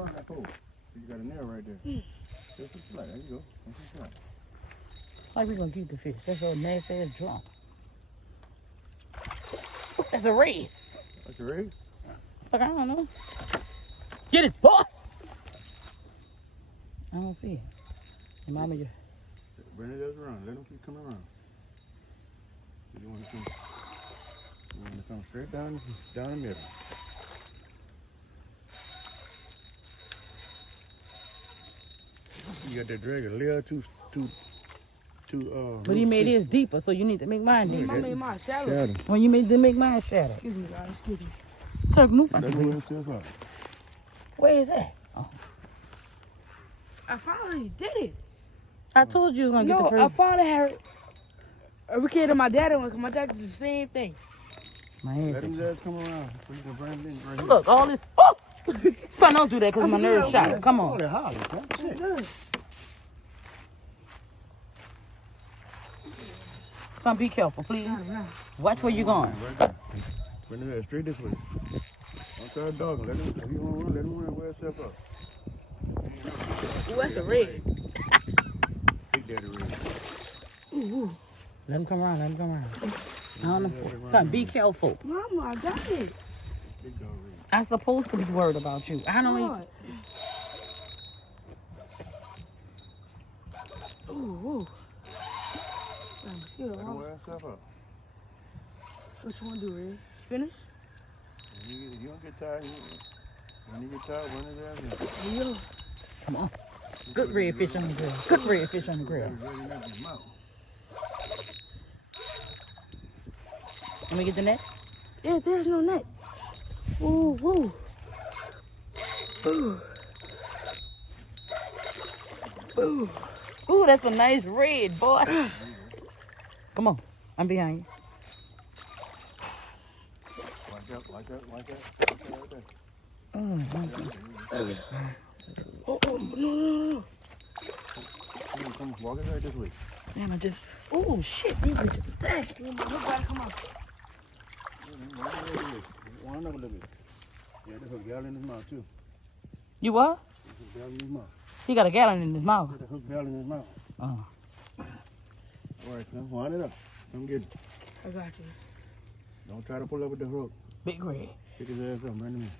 on that pole. You got a nail right there. Just a slide. There you go. Just a slide. How we gonna keep the fish? That's a nasty ass drunk. That's a red. That's a red? Fuck, I don't know. Get it, boy! I don't see it. Mama, you. Bring it around. Let him keep coming around. You want to come straight down the middle. You got that drag a little too. But he made his deeper, so you need to make mine deeper. I made mine shallow. When you made to make mine shallow. Excuse me, guys. Excuse me. So move on. Where Where is that? Oh. I finally did it. I told you was gonna get the No, first. I finally had Ricky and my dad one, because my dad did the same thing. My hands. Let him just come around. So you can bring him in right here. Look, all this. Oh! Son, don't do that because my nerves shot. Come on. Holy holly, shit. Son, be careful, please. Watch where you're going. Right there. Bring him straight this way. Don't try to dog him. Let him, if you want to run, let him run way himself up. Ooh, that's a red. Big daddy red. Ooh. Let him come around. Let him come around. I don't know. Son, be careful. Mama, I got it. Big dog red. I'm supposed to be worried about you. I don't even. Ooh, ooh. Let him wear himself up. What you want to do, Red? Finish? If you don't get tired, when you get tired, run his ass in. Yo. Come on. Good red fish on the grill. Good red fish on the grill. Let me get the net. Yeah, there's no net. Ooh, woo. Ooh. Ooh. Ooh, that's a nice red, boy. Come on. I'm behind you. Like that. Right there. Oh, no. Come walk it right this way. Damn, I just. Oh, shit. These are just dead. Come on. One up a little bit. Yeah, there's a gallon in his mouth, too. You what? There's a gallon in his mouth. He got a gallon in his mouth. There's a hook gallon in his mouth. Oh. All right, son. Wind it up. Come get it. I got you. Don't try to pull up with the hook. Big red. Pick his ass up. Bring him in.